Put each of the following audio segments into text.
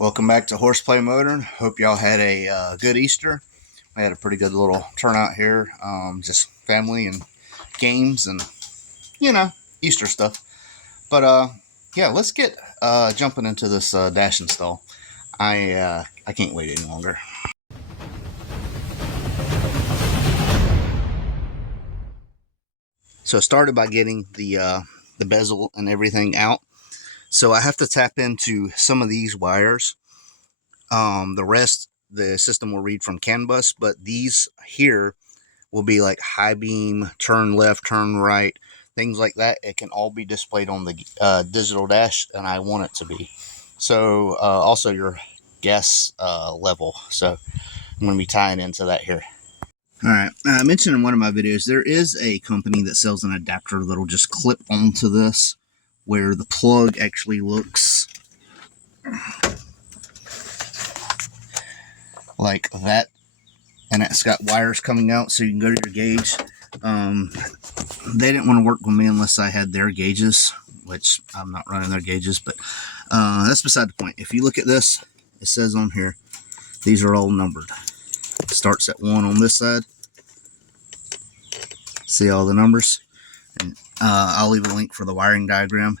Welcome back to Horseplay Motoring. Hope y'all had a good Easter. We had a pretty good little turnout here. Just family and games and, Easter stuff. But, yeah, let's get jumping into this dash install. I can't wait any longer. So I started by getting the bezel and everything out. So I have to tap into some of these wires. The rest, the system will read from CAN bus, but these here will be like high beam, turn left, turn right, things like that. It can all be displayed on the digital dash, and I want it to be. So also your gas level. So I'm going to be tying into that here. All right, I mentioned in one of my videos, there is a company that sells an adapter that'll just clip onto this, where the plug actually looks like that, and it's got wires coming out so you can go to your gauge. They didn't want to work with me unless I had their gauges, which I'm not running their gauges, but that's beside the point. If you look at this, it says on here, these are all numbered. It starts at 1 on this side. See all the numbers? And I'll leave a link for the wiring diagram.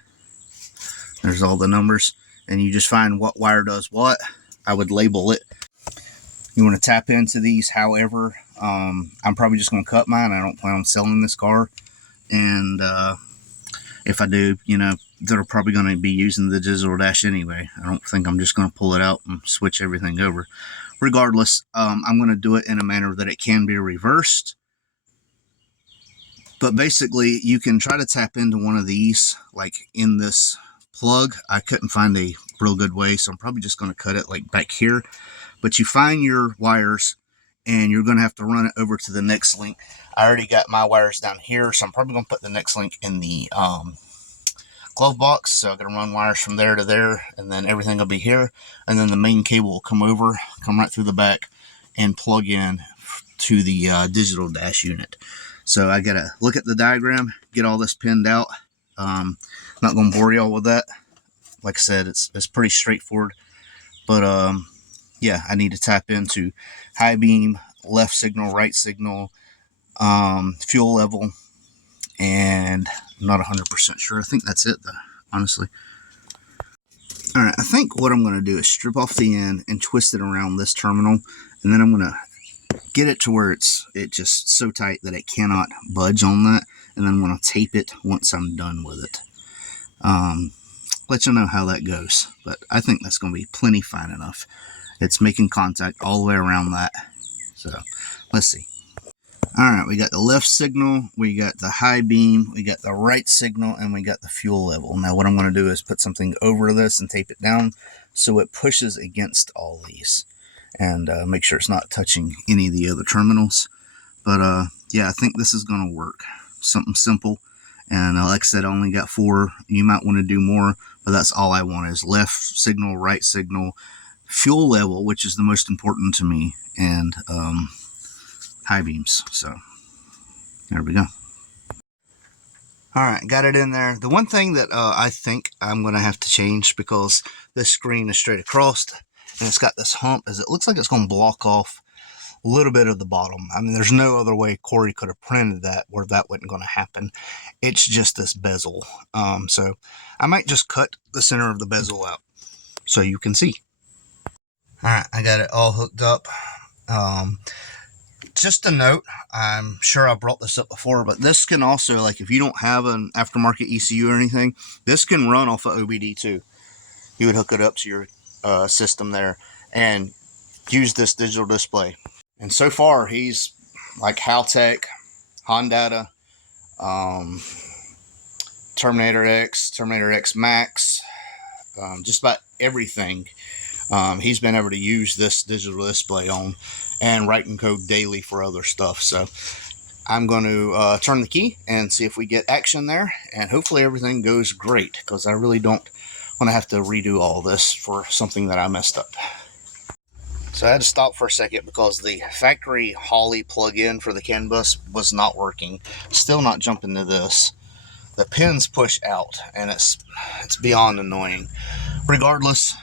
There's all the numbers, and you just find what wire does what. I would label it. You want to tap into these, however. I'm probably just going to cut mine. I don't plan on selling this car, and if I do, they're probably going to be using the digital dash anyway. I don't think I'm just going to pull it out and switch everything over. Regardless, I'm going to do it in a manner that it can be reversed. But basically, you can try to tap into one of these, like in this plug. I couldn't find a real good way, so I'm probably just going to cut it like back here. But you find your wires, and you're going to have to run it over to the next link. I already got my wires down here, so I'm probably going to put the next link in the glove box. So I'm going to run wires from there to there, and then everything will be here. And then the main cable will come over, come right through the back, and plug in to the digital dash unit. So I got to look at the diagram, get all this pinned out. Not going to bore y'all with that. Like I said, it's pretty straightforward. But yeah, I need to tap into high beam, left signal, right signal, fuel level, and I'm not 100% sure. I think that's it, though, honestly. All right, I think what I'm going to do is strip off the end and twist it around this terminal, and then I'm going to get it to where it's just so tight that it cannot budge on that, and then I'm going to tape it once I'm done with it. Let you know how that goes, but I think that's going to be plenty fine enough. It's making contact all the way around that, so let's see. All right, we got the left signal, we got the high beam, we got the right signal, and we got the fuel level. Now what I'm going to do is put something over this and tape it down so it pushes against all these, and make sure it's not touching any of the other terminals. But yeah, I think this is going to work. Something simple, and like I said, I only got 4. You might want to do more, but that's all I want is left signal, right signal, fuel level, which is the most important to me, and high beams. So there we go. All right, got it in there. The one thing that I think I'm going to have to change, because this screen is straight across and it's got this hump, is it looks like it's going to block off a little bit of the bottom. I mean, there's no other way Corey could have printed that where that wasn't going to happen. It's just this bezel. So I might just cut the center of the bezel out so you can see. All right, I got it all hooked up. Just a note, I'm sure I brought this up before, but this can also, like if you don't have an aftermarket ECU or anything, this can run off of OBD too. You would hook it up to your system there and use this digital display. And so far, he's like Haltech, Hondata, Terminator X Max, just about everything. He's been able to use this digital display on and writing code daily for other stuff. So I'm going to turn the key and see if we get action there, and hopefully everything goes great, because I really don't want to have to redo all this for something that I messed up. So I had to stop for a second because the factory Holley plug-in for the CAN bus was not working. Still not jumping to this. The pins push out, and it's beyond annoying. Regardless,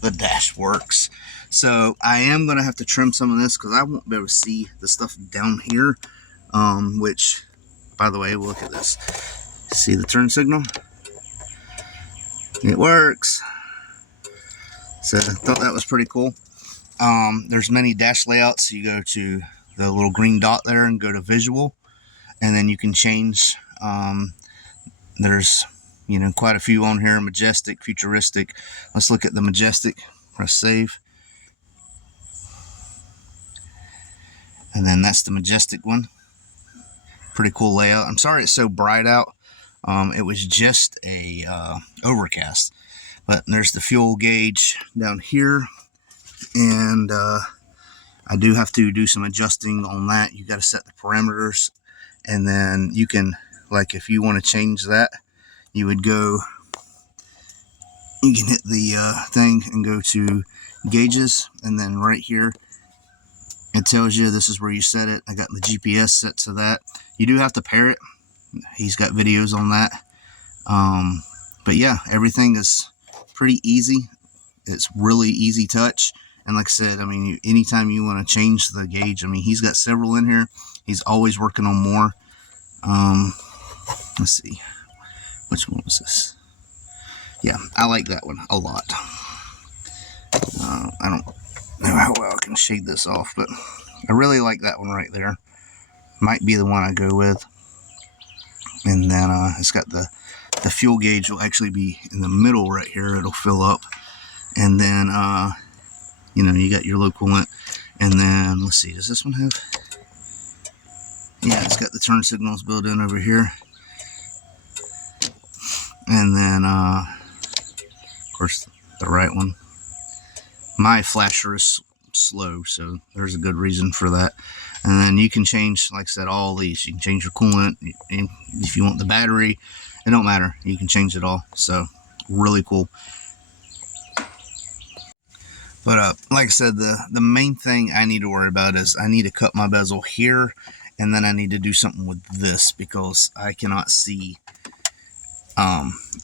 the dash works. So I am going to have to trim some of this because I won't be able to see the stuff down here, which, by the way, look at this. See the turn signal? It works. So I thought that was pretty cool. There's many dash layouts. You go to the little green dot there and go to visual, and then you can change. There's, you know, quite a few on here: majestic, futuristic. Let's look at the majestic. Press save, and then that's the majestic one. Pretty cool layout. I'm sorry it's so bright out. It was just a overcast. But there's the fuel gauge down here, and I do have to do some adjusting on that. You got to set the parameters, and then you can, like, if you want to change that, you would go, you can hit the thing and go to gauges, and then right here it tells you this is where you set it. I got the GPS set to that. You do have to pair it. He's got videos on that. But yeah, everything is pretty easy. It's really easy touch, and like I said, I mean, anytime you want to change the gauge, I mean, he's got several in here. He's always working on more. Let's see, which one was this? Yeah, I like that one a lot. I don't know how well I can shade this off, but I really like that one right there. Might be the one I go with. And then it's got the fuel gauge will actually be in the middle right here. It'll fill up, and then you know, you got your low coolant, and then let's see, does this one have? Yeah, it's got the turn signals built in over here, and then of course the right one. My flasher is slow, so there's a good reason for that. And then you can change, like I said, all these. You can change your coolant, and if you want the battery, it don't matter. You can change it all. So really cool. But like I said, the main thing I need to worry about is I need to cut my bezel here, and then I need to do something with this because I cannot see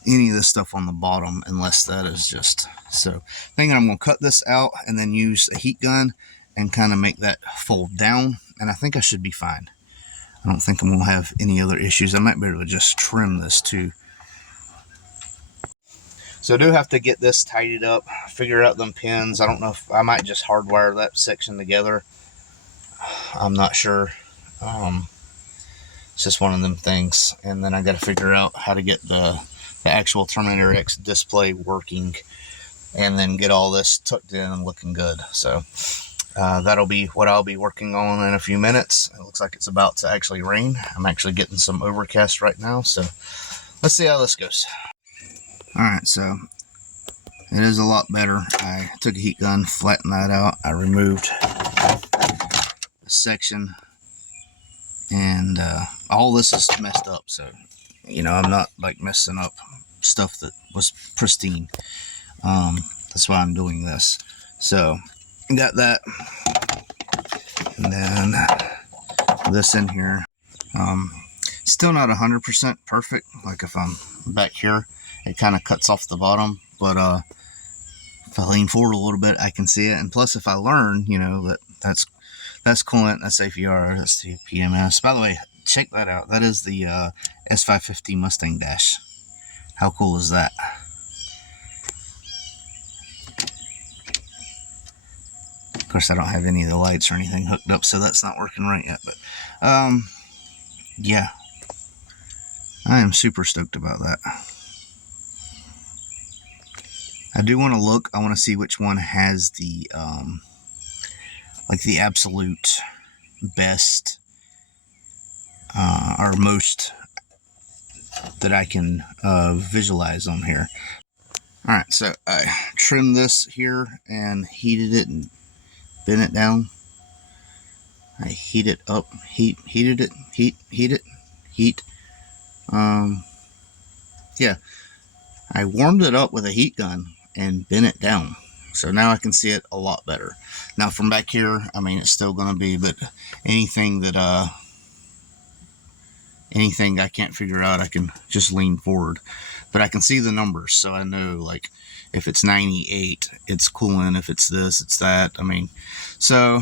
any of this stuff on the bottom unless that is just so. Thinking I'm going to cut this out and then use a heat gun and kind of make that fold down, and I think I should be fine. I don't think I'm going to have any other issues. I might be able to just trim this too. So I do have to get this tidied up, figure out them pins. I don't know if I might just hardwire that section together. I'm not sure. It's just one of them things. And then I got to figure out how to get the actual Terminator X display working, and then get all this tucked in and looking good. So that'll be what I'll be working on in a few minutes. It looks like it's about to actually rain. I'm actually getting some overcast right now, so let's see how this goes. Alright, so it is a lot better. I took a heat gun, flattened that out. I removed the section, and all this is messed up, so you know, I'm not like messing up stuff that was pristine. That's why I'm doing this. So got that, and then this in here. Still not 100% perfect. Like if I'm back here, it kind of cuts off the bottom, but if I lean forward a little bit, I can see it. And plus, if I learn, you know, that's coolant, that's APR, that's the PMS. By the way, check that out. That is the S550 Mustang dash. How cool is that? Of course, I don't have any of the lights or anything hooked up, so that's not working right yet. But yeah, I am super stoked about that. I do want to look. I want to see which one has the like the absolute best or most that I can visualize on here. Alright, so I trimmed this here and heated it and bent it down. I heat it up, heated it, heat it. Yeah, I warmed it up with a heat gun and bent it down. So now I can see it a lot better. Now from back here, I mean, it's still going to be, but anything that anything I can't figure out, I can just lean forward. But I can see the numbers, so I know, like, if it's 98, it's cooling. If it's this, it's that. I mean, so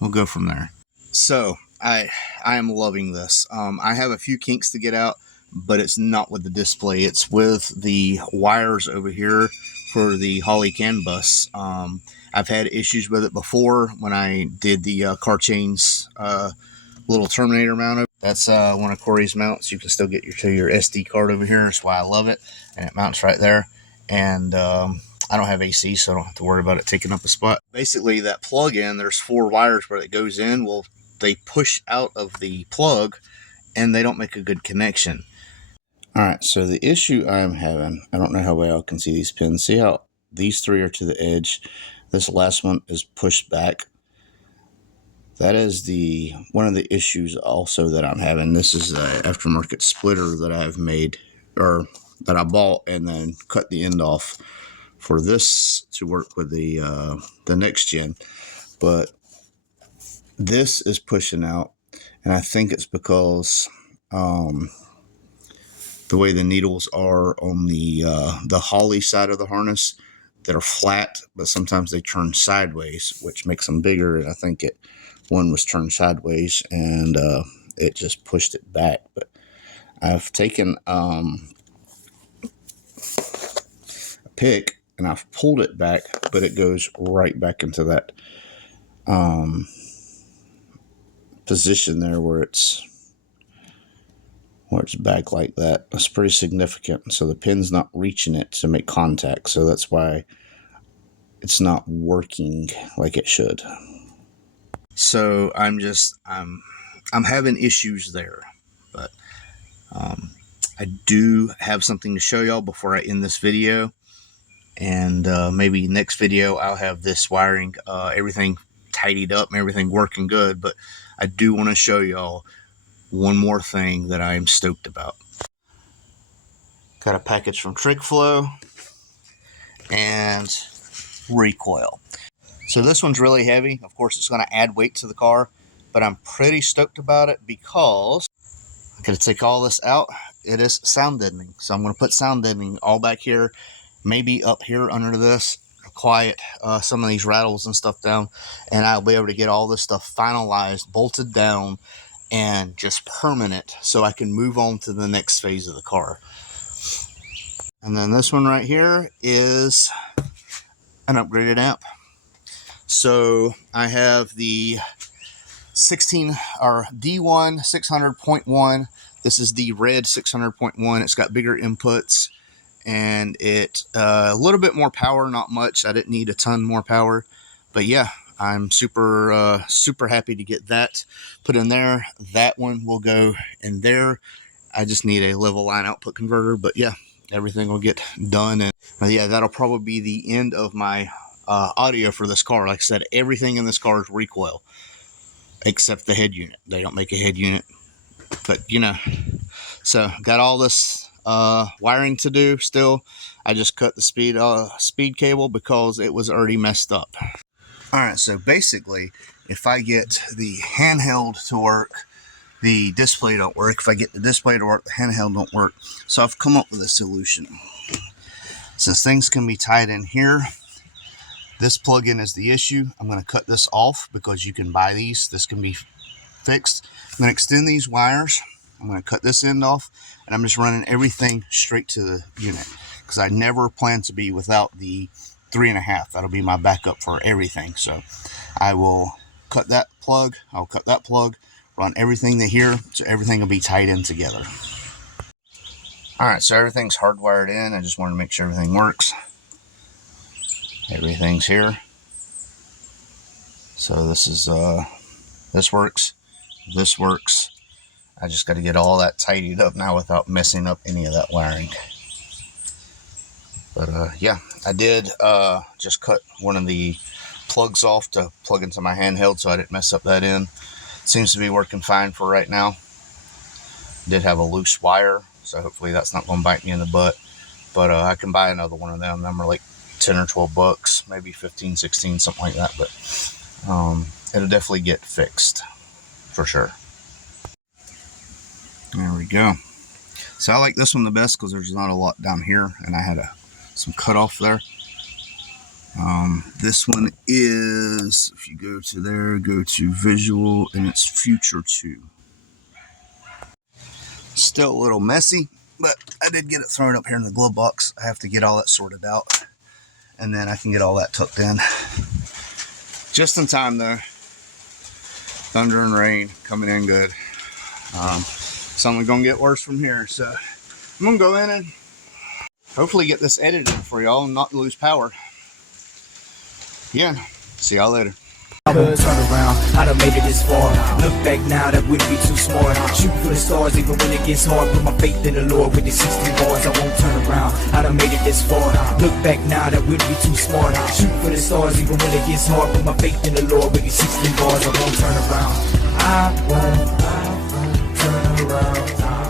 we'll go from there. So I am loving this. I have a few kinks to get out, but it's not with the display. It's with the wires over here for the Holley CAN bus. I've had issues with it before when I did the CarChains little Terminator mount. That's one of Corey's mounts. You can still get your SD card over here. That's why I love it. And it mounts right there. And I don't have AC, so I don't have to worry about it taking up a spot. Basically, that plug-in, there's 4 wires where it goes in. Well, they push out of the plug, and they don't make a good connection. All right, so the issue I'm having, I don't know how well I can see these pins. See how these 3 are to the edge? This last one is pushed back. That is one of the issues also that I'm having. This is an aftermarket splitter that I've made, or that I bought and then cut the end off for this to work with the NexGen. But this is pushing out, and I think it's because the way the needles are on the Holley side of the harness, that are flat, but sometimes they turn sideways, which makes them bigger. And I think one was turned sideways, and it just pushed it back. But I've taken a pick and I've pulled it back, but it goes right back into that position there where it's back like that. That's pretty significant. So the pin's not reaching it to make contact. So that's why it's not working like it should. So I'm having issues there, but I do have something to show y'all before I end this video. And maybe next video I'll have this wiring, everything tidied up and everything working good. But I do want to show y'all one more thing that I am stoked about. Got a package from TrickFlow and recoil. So this one's really heavy. Of course, it's going to add weight to the car, but I'm pretty stoked about it because I'm going to take all this out. It is sound deadening. So I'm going to put sound deadening all back here, maybe up here under this, quiet some of these rattles and stuff down, and I'll be able to get all this stuff finalized, bolted down, and just permanent, so I can move on to the next phase of the car. And then this one right here is an upgraded amp. So I have the D1 600.1. This is the red 600.1. It's got bigger inputs, and it a little bit more power, not much. I didn't need a ton more power, but yeah, I'm super happy to get that put in there. That one will go in there. I just need a level line output converter, but yeah, everything will get done. And yeah, that'll probably be the end of my audio for this car. Like I said, everything in this car is recoil except the head unit. They don't make a head unit, but you know. So got all this wiring to do still. I just cut the speed cable because it was already messed up. All right, so basically, if I get the handheld to work, the display don't work. If I get the display to work, the handheld don't work. So I've come up with a solution. Since things can be tied in here, this plug-in is the issue. I'm going to cut this off because you can buy these. This can be fixed. I'm going to extend these wires. I'm going to cut this end off, and I'm just running everything straight to the unit because I never plan to be without the 3.5. That'll be my backup for everything. So I will cut that plug. I'll cut that plug, run everything to here, so everything will be tied in together. All right, so everything's hardwired in. I just wanted to make sure everything works. Everything's here. So this is this works. This works. I just got to get all that tidied up now without messing up any of that wiring. But yeah, I did just cut one of the plugs off to plug into my handheld, so I didn't mess up that end. Seems to be working fine for right now. Did have a loose wire, so hopefully that's not going to bite me in the butt. But I can buy another one of them. Them are like 10 or 12 bucks, maybe 15, 16, something like that. But it'll definitely get fixed for sure. All go. So I like this one the best because there's not a lot down here, and I had some cut off there. This one is, if you go to there, go to visual, and it's future 2. Still a little messy, but I did get it thrown up here in the glove box. I have to get all that sorted out, and then I can get all that tucked in. Just in time though. Thunder and rain coming in good. It's only gonna get worse from here, so I'm gonna go in and hopefully get this edited for y'all and not lose power. Yeah, see y'all later. I won't turn around, I done made it this far. Look back now, that wouldn't be too smart. Shoot for the stars even when it gets hard. Put my faith in the Lord with the 16 bars. I won't turn around, I done made it this far. Look back now, that wouldn't be too smart. Shoot for the stars even when it gets hard. Put my faith in the Lord with the 16 bars. I won't turn around, I won't turn around.